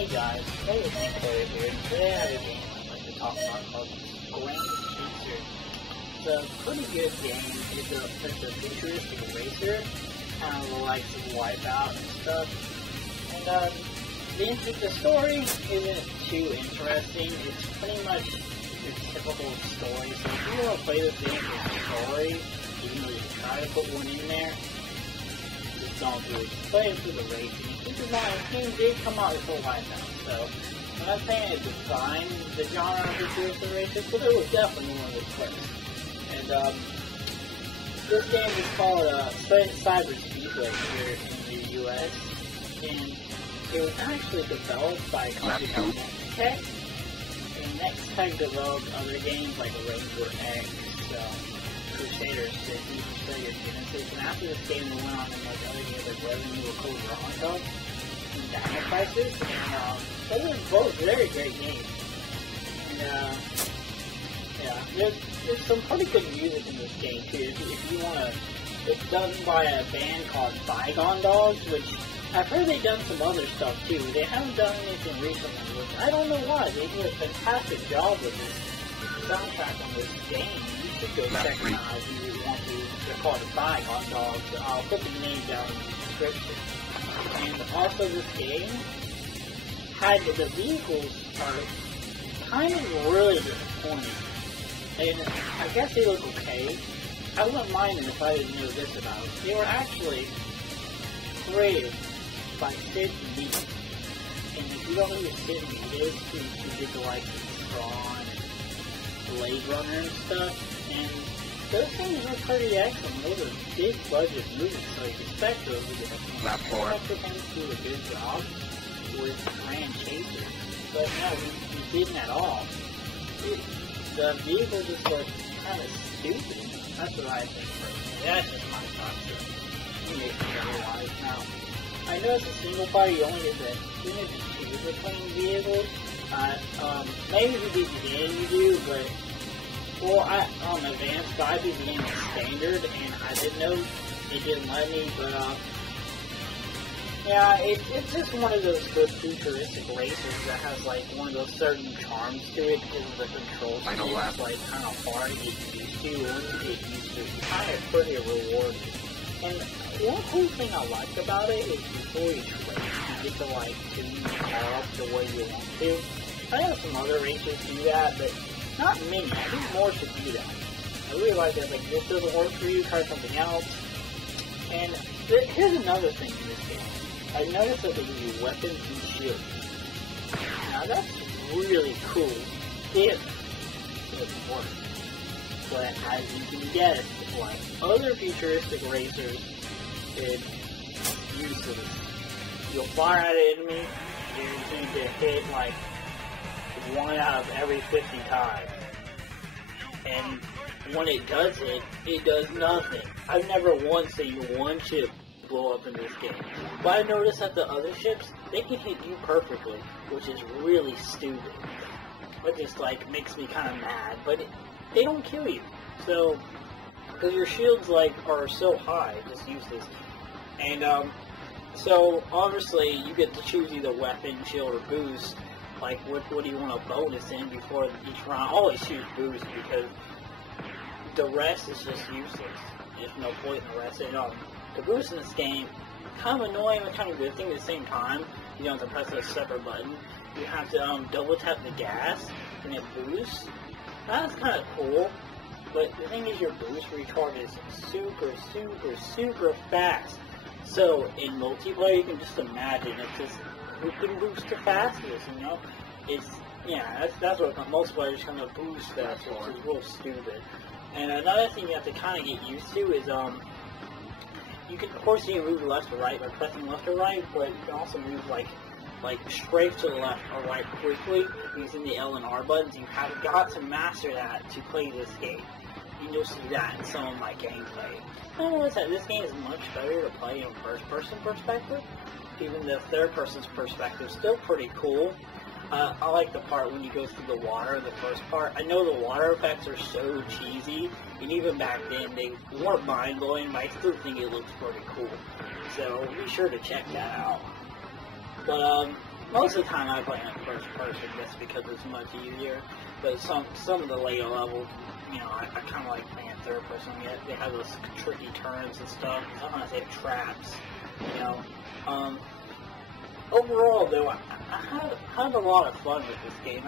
Hey guys, Megatenkota here, and today I have a game I'd like to talk about called Granchaser. It's a pretty good game. It's a futuristic racer, kind of like some Wipeout and stuff. And the story isn't too interesting. It's pretty much your typical story. So if you want to play this game for story, even though you try to put one in there, just don't do it. Just play it for the racing. Keep in mind, this game did come out before Wipeout, so I'm not saying it defined the genre of futuristic racing, but it was definitely one of the first. And this game is called Cyber Speedway here in the US, and it was actually developed by a company called Nextech, and Nextech developed other games like Ranger X, Crusader City, Sega Genesis, and after this game it went on and like other games like Revenue or Code Veronica and Dino Crisis, and those are both very great games. And yeah, there's some pretty good music in this game too. If you wanna, it's done by a band called Bygone, which I've heard they've done some other stuff too. They haven't done anything recently, which I don't know why. They do a fantastic job with this soundtrack on this game. You should go check them out if you want to. They're called the Bygone. I'll put the name down in the description. And also this game had the vehicles are kind of really disappointing. And I guess they look okay. I wouldn't mind them if I didn't know this about them. They were actually created by Sid Mead. And if you don't know who Sid Mead is, he did the like Gran and Blade Runner and stuff. And those things are pretty excellent. Those are big budget movies, so you expect those to get a do a good job with Granchaser. But no, we didn't at all. The vehicle just looked kind of stupid. That's what I think personally. That's just my thoughts. You may think otherwise. Now, I know it's a single player, you only get to choose between vehicles. Maybe if you beat the game you do, but well, on advanced, I beat the game standard, and I didn't know it didn't let me, but yeah, it's just one of those good futuristic races that has like one of those certain charms to it because of the controls. It's like kind of hard to get used to. Once you get used to it, it's kind of pretty rewarding. And one cool thing I liked about it is before you race, you get to like tune the car up the way you want to. I know some other races do that, but not many. I think more should do that. I really like that. Like, this doesn't work for you, try something else. And here's another thing in this game. I noticed that they give you weapons and shields. Now that's really cool if it works. But as you can guess, like other futuristic racers did use this. You'll fire at an enemy, guaranteed to hit like 1 out of every 50 times. And when it does hit, it does nothing. I've never once seen one ship blow up in this game. But I noticed that the other ships, they can hit you perfectly, which is really stupid. It just like makes me kind of mad, but they don't kill you. So, because your shields like are so high, just use this. And so obviously you get to choose either weapon, shield, or boost. Like what do you want a bonus in before each round? Always choose boost because the rest is just useless. There's no point in the rest. And the boost in this game, kind of annoying but kind of good thing at the same time. You don't have to press a separate button. You have to double tap the gas and it boosts. That's kind of cool. But the thing is, your boost recharges super fast. So in multiplayer, you can just imagine it's just who can boost the fastest. You know, it's that's what most players kind of boost fast, which is real stupid. And another thing you have to kind of get used to is you can, of course, you can move left or right by pressing left or right, but you can also move like strafe to the left or right quickly using the L and R buttons. You have got to master that to play this game. And you'll see that in some of my gameplay. I noticed that this game is much better to play in first-person perspective. Even the third-person's perspective is still pretty cool. I like the part when you go through the water, the first part. I know the water effects are so cheesy, and even back then they weren't mind-blowing, but I still think it looks pretty cool. So be sure to check that out. But most of the time I play in first person just because it's much easier. But some of the later levels, you know, I kind of like playing third person. They have those tricky turns and stuff. Sometimes they have traps, you know. Overall, though, I had a lot of fun with this game.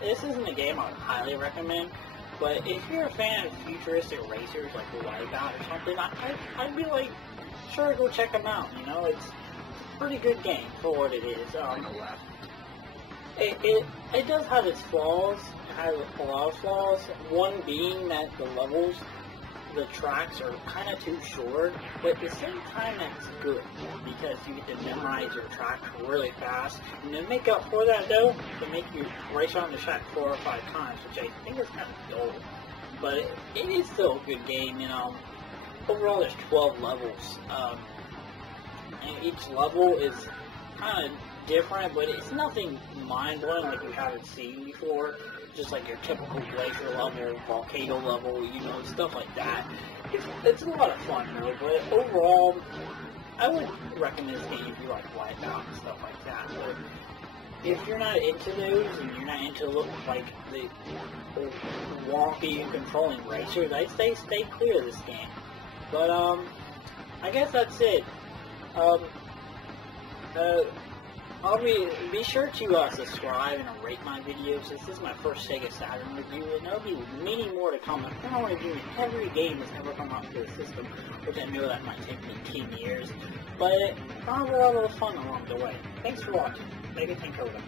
This isn't a game I would highly recommend, but if you're a fan of futuristic racers like Bygone or something, I'd be like, sure, go check them out. You know, it's a pretty good game for what it is. It does have its flaws. It has a lot of flaws. One being that the levels, the tracks are kind of too short, but at the same time that's good because you get to memorize your tracks really fast. And to make up for that, though, they make you race around the track 4 or 5 times, which I think is kind of dull. But it is still a good game. You know, overall there's 12 levels, and each level is kind of different, but it's nothing mind-blowing like you haven't seen before. Just like your typical glacier level, volcano level, you know, stuff like that. It's a lot of fun, though, but overall, I would recommend this game if you like Wipeout and stuff like that. But if you're not into those, and you're not into like the wonky controlling racers, I'd say stay clear of this game. But I guess that's it. Be sure to subscribe and rate my videos. This is my first Sega Saturn review, and there'll be many more to come. I want to do every game that's ever come out to the system, which I know that might take me 10 years, but I'll have a lot of fun along the way. Thanks for watching. Megatenkota.